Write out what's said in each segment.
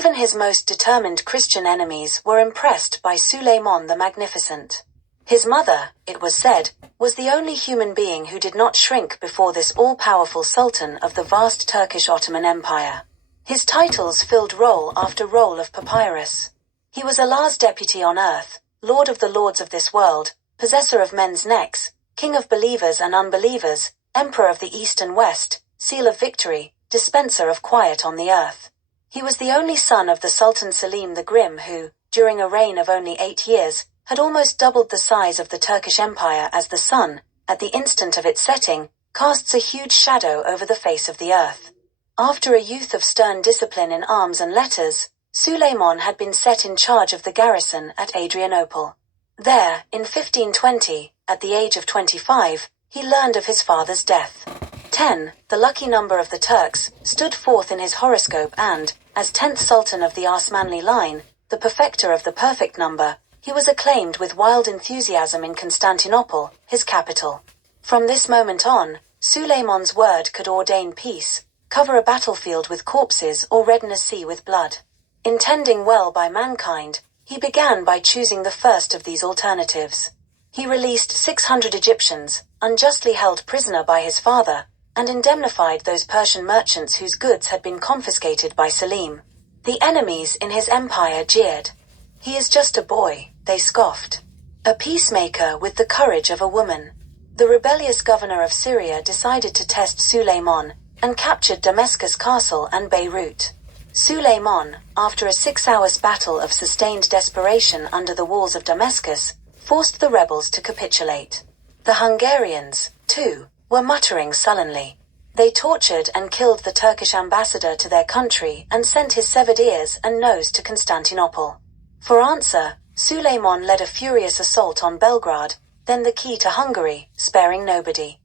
Even his most determined Christian enemies were impressed by Suleiman the Magnificent. His mother, it was said, was the only human being who did not shrink before this all-powerful sultan of the vast Turkish Ottoman Empire. His titles filled roll after roll of papyrus. He was Allah's deputy on earth, Lord of the lords of this world, possessor of men's necks, king of believers and unbelievers, emperor of the east and west, seal of victory, dispenser of quiet on the earth. He was the only son of the Sultan Selim the Grim who, during a reign of only 8 years, had almost doubled the size of the Turkish Empire as the sun, at the instant of its setting, casts a huge shadow over the face of the earth. After a youth of stern discipline in arms and letters, Suleiman had been set in charge of the garrison at Adrianople. There, in 1520, at the age of 25, he learned of his father's death. 10, the lucky number of the Turks, stood forth in his horoscope and, as 10th Sultan of the Osmanli line, the perfecter of the perfect number, he was acclaimed with wild enthusiasm in Constantinople, his capital. From this moment on, Suleiman's word could ordain peace, cover a battlefield with corpses or redden a sea with blood. Intending well by mankind, he began by choosing the first of these alternatives. He released 600 Egyptians, unjustly held prisoner by his father, and indemnified those Persian merchants whose goods had been confiscated by Selim. The enemies in his empire jeered. "He is just a boy," they scoffed. "A peacemaker with the courage of a woman." The rebellious governor of Syria decided to test Suleiman, and captured Damascus Castle and Beirut. Suleiman, after a 6-hour battle of sustained desperation under the walls of Damascus, forced the rebels to capitulate. The Hungarians, too, were muttering sullenly. They tortured and killed the Turkish ambassador to their country and sent his severed ears and nose to Constantinople. For answer, Suleiman led a furious assault on Belgrade, then the key to Hungary, sparing nobody.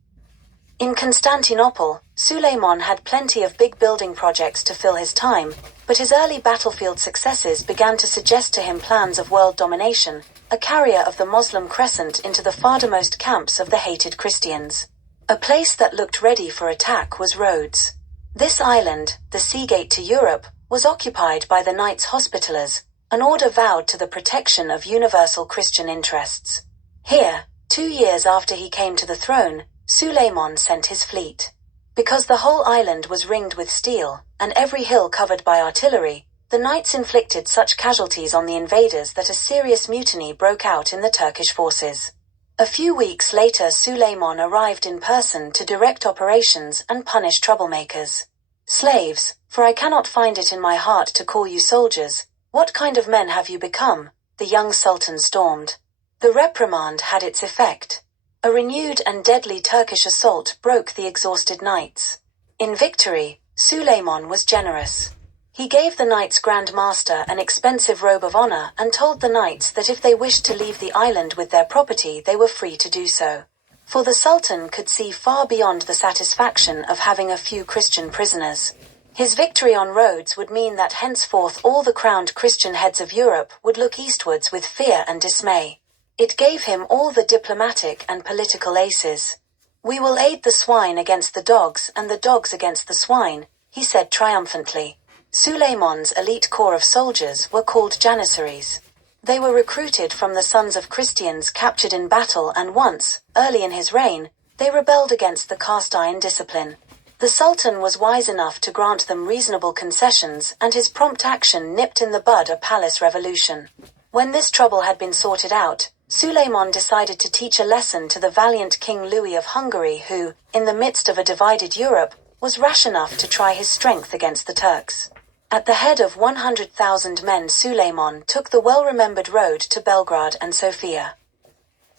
In Constantinople, Suleiman had plenty of big building projects to fill his time, but his early battlefield successes began to suggest to him plans of world domination, a carrier of the Moslem crescent into the farthermost camps of the hated Christians. A place that looked ready for attack was Rhodes. This island, the seagate to Europe, was occupied by the Knights Hospitallers, an order vowed to the protection of universal Christian interests. Here, 2 years after he came to the throne, Suleiman sent his fleet. Because the whole island was ringed with steel, and every hill covered by artillery, the knights inflicted such casualties on the invaders that a serious mutiny broke out in the Turkish forces. A few weeks later Suleiman arrived in person to direct operations and punish troublemakers. "Slaves, for I cannot find it in my heart to call you soldiers, what kind of men have you become?" the young sultan stormed. The reprimand had its effect. A renewed and deadly Turkish assault broke the exhausted knights. In victory, Suleiman was generous. He gave the knights' Grand Master an expensive robe of honor and told the knights that if they wished to leave the island with their property they were free to do so. For the Sultan could see far beyond the satisfaction of having a few Christian prisoners. His victory on Rhodes would mean that henceforth all the crowned Christian heads of Europe would look eastwards with fear and dismay. It gave him all the diplomatic and political aces. "We will aid the swine against the dogs and the dogs against the swine," he said triumphantly. Suleiman's elite corps of soldiers were called Janissaries. They were recruited from the sons of Christians captured in battle and once, early in his reign, they rebelled against the cast-iron discipline. The Sultan was wise enough to grant them reasonable concessions and his prompt action nipped in the bud a palace revolution. When this trouble had been sorted out, Suleiman decided to teach a lesson to the valiant King Louis of Hungary who, in the midst of a divided Europe, was rash enough to try his strength against the Turks. At the head of 100,000 men Suleiman took the well-remembered road to Belgrade and Sofia.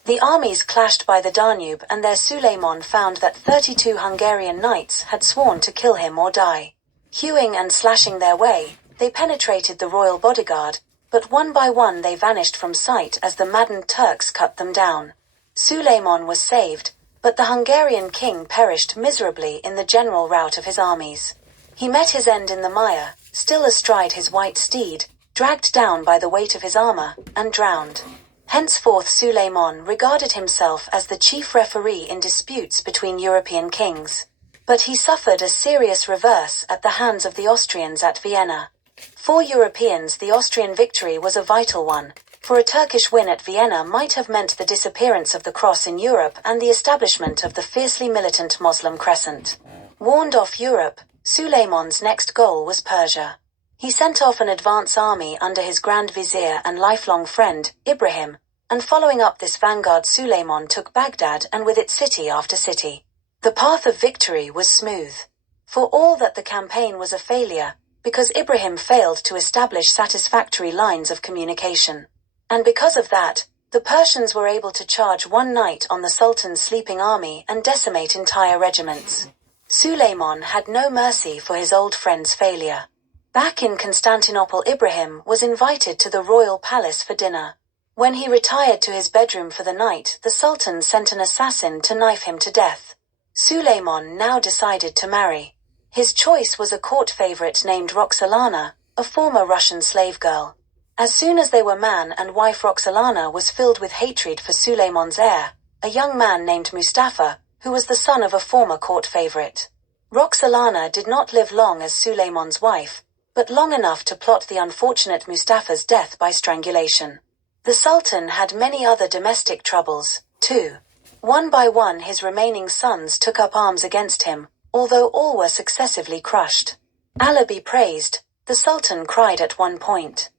The armies clashed by the Danube and there Suleiman found that 32 Hungarian knights had sworn to kill him or die. Hewing and slashing their way, they penetrated the royal bodyguard, but one by one they vanished from sight as the maddened Turks cut them down. Suleiman was saved, but the Hungarian king perished miserably in the general rout of his armies. He met his end in the mire, still astride his white steed, dragged down by the weight of his armor, and drowned. Henceforth Suleiman regarded himself as the chief referee in disputes between European kings. But he suffered a serious reverse at the hands of the Austrians at Vienna. For Europeans, the Austrian victory was a vital one, for a Turkish win at Vienna might have meant the disappearance of the cross in Europe and the establishment of the fiercely militant Moslem Crescent. Warned off Europe, Suleiman's next goal was Persia. He sent off an advance army under his Grand Vizier and lifelong friend, Ibrahim, and following up this vanguard, Suleiman took Baghdad and with it city after city. The path of victory was smooth. For all that the campaign was a failure, because Ibrahim failed to establish satisfactory lines of communication. And because of that, the Persians were able to charge one night on the Sultan's sleeping army and decimate entire regiments. Suleiman had no mercy for his old friend's failure. Back in Constantinople, Ibrahim was invited to the royal palace for dinner. When he retired to his bedroom for the night, the Sultan sent an assassin to knife him to death. Suleiman now decided to marry. His choice was a court favorite named Roxolana, a former Russian slave girl. As soon as they were man and wife, Roxolana was filled with hatred for Suleiman's heir, a young man named Mustafa, who was the son of a former court favorite. Roxolana did not live long as Suleiman's wife, but long enough to plot the unfortunate Mustafa's death by strangulation. The Sultan had many other domestic troubles, too. One by one his remaining sons took up arms against him, although all were successively crushed. Allah be praised, the Sultan cried at one point.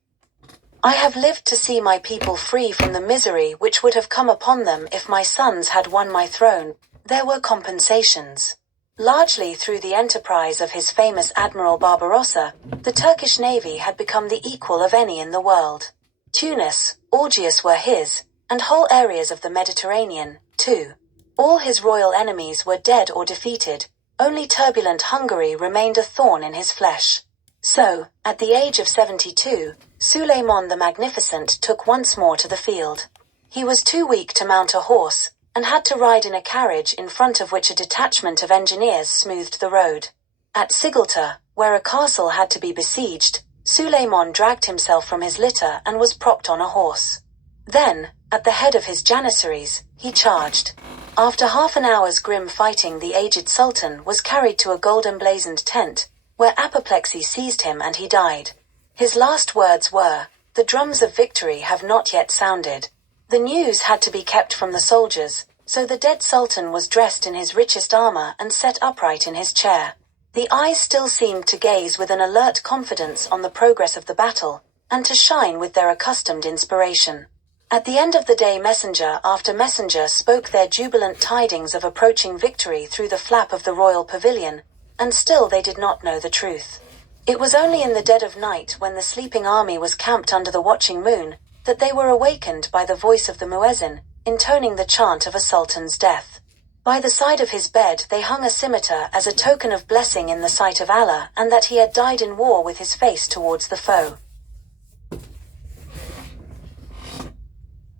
I have lived to see my people free from the misery which would have come upon them if my sons had won my throne. There were compensations. Largely through the enterprise of his famous Admiral Barbarossa, the Turkish navy had become the equal of any in the world. Tunis, Algiers were his, and whole areas of the Mediterranean, too. All his royal enemies were dead or defeated, only turbulent Hungary remained a thorn in his flesh. So, at the age of 72, Suleiman the Magnificent took once more to the field. He was too weak to mount a horse, and had to ride in a carriage in front of which a detachment of engineers smoothed the road. At Sigilta, where a castle had to be besieged, Suleiman dragged himself from his litter and was propped on a horse. Then, at the head of his janissaries, he charged. After half an hour's grim fighting, the aged Sultan was carried to a gold-emblazoned tent, where apoplexy seized him and he died. His last words were, "The drums of victory have not yet sounded." The news had to be kept from the soldiers, so the dead Sultan was dressed in his richest armor and set upright in his chair. The eyes still seemed to gaze with an alert confidence on the progress of the battle, and to shine with their accustomed inspiration. At the end of the day, messenger after messenger spoke their jubilant tidings of approaching victory through the flap of the royal pavilion, and still they did not know the truth. It was only in the dead of night, when the sleeping army was camped under the watching moon, that they were awakened by the voice of the muezzin, intoning the chant of a sultan's death. By the side of his bed they hung a scimitar as a token of blessing in the sight of Allah, and that he had died in war with his face towards the foe.